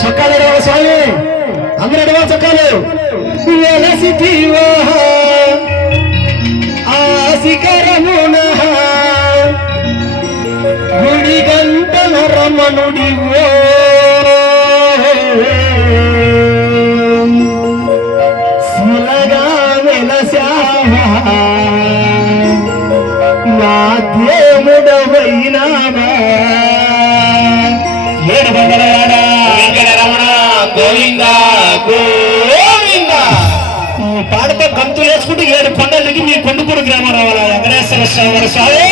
చొక్కాలు స్వామి అందరూ చొక్కాలు ఆశికరమున గుడి గంటల రమణుడివో శిలగా వెలసావా నా దేవుడవైనావా ఏడు బండలవాడ వెంకటరమణ గోవింద గోవింద పాడతో గంతులు వేసుకుంటూ 7 కొండలకి మీ కొండపూడి గ్రామం రావాలా వెంకటేశ్వర స్వామి స్వామి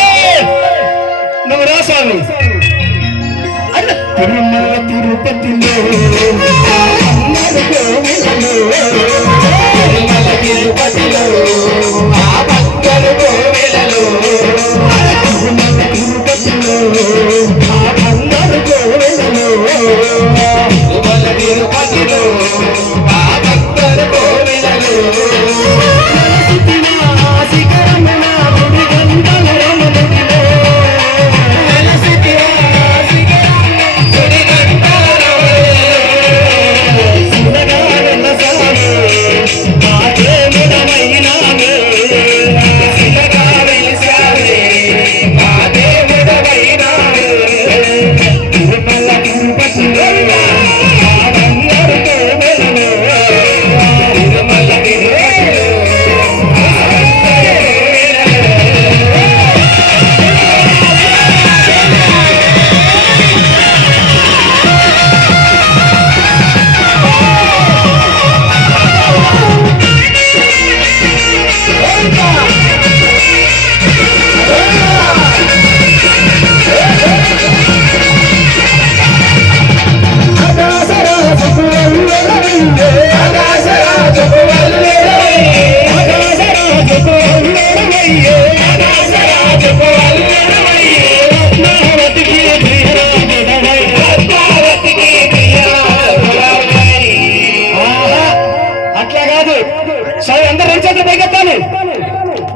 నువ్వు రా స్వామి తిరుమల తిరుపతిలో తిరుమల తిరుపతిలో ఆ భక్తులు కోవెలలో తిరుమల తిరుపతిలో ఆ భక్తులు కోవెలలో తిరుమల తిరుపతిలో ఆ భక్తులు కోవెలలో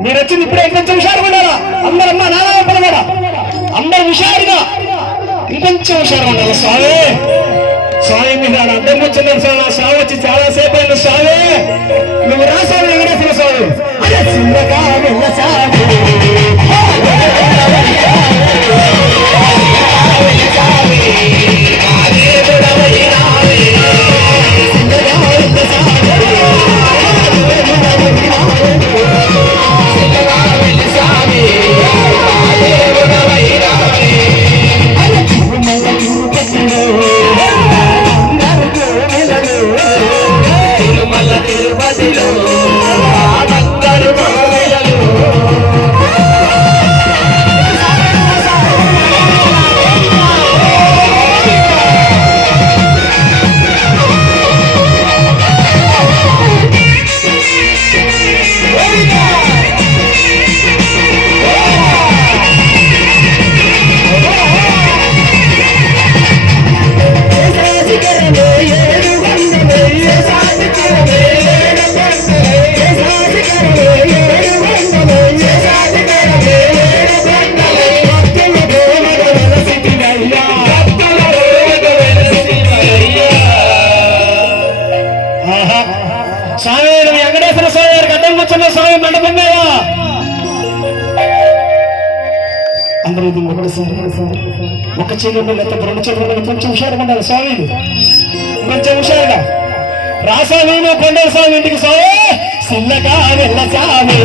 మీరు వచ్చింది ఇప్పుడే ఇంకొంచెం హుషారుగా ఉండాలా అందరమ్మా నానా పడగడా అందరూ హుషారుగా ఇంకొంచెం హుషారుగా ఉండాలి స్వామి స్వామి మీద అడ్డం కూర్చున్నాను స్వామి నా స్వామి వచ్చి చాలా సేపు అయింది స్వామి నువ్వు రా స్వామి వెంకటేశ్వర స్వామి అదే చిన్నగా వెళ్ళ స్వామి స్వామి వెంకటేశ్వర స్వామి గారికి అడ్డం కూర్చున్న స్వామి మండపం మీద అందరూ ఒకటిసారి ఒక చెల్లి లేకపోతే 2 చెల్లి కొంచెం హుషారుగా ఉండాలి స్వామి కొంచెం హుషారుగా రా స్వామి కొండల స్వామి ఇంటికి స్వామి సిల్లగా వెళ్ళ స్వామి